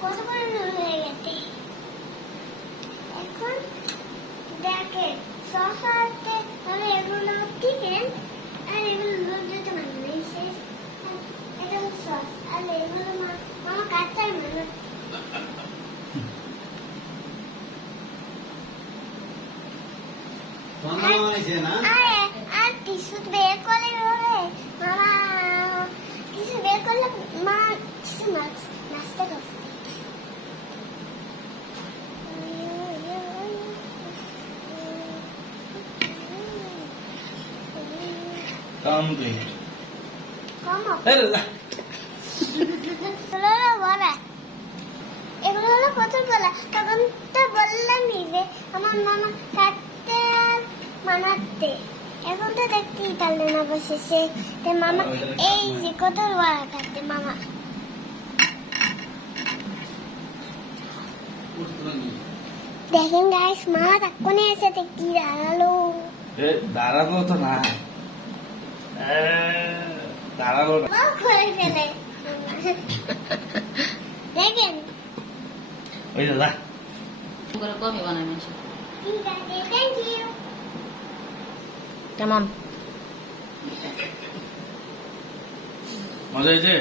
কত করে নুন হয়ে গেছে। এখন দেখেন শশাতে মানে এগুলো চিকেন আর এগুলো নুন দিতে মানে শেষ। এটা সস আর এগুলো মা- মামা কাঁচাই মানে মামা হয়েছে না? এগুলো হলো বলা এগুলো হলো প্রচুর বলা তখন তো বললামই যে আমার মামা কাটতে আর মানাতে এখন তো দেখতেই পারলে না তো মামা এই যে কত কাটতে মামা দেখেন গাইস মা তাক্ষণে এসে তো কি দাঁড়াল এ দাঁড়াল তো না দাঁড়াল না মা করে ফেলে দেখেন ওই দাদা কমই বানায় মানুষ ঠিক আছে থ্যাংক ইউ কেমন? মজা হয়েছে?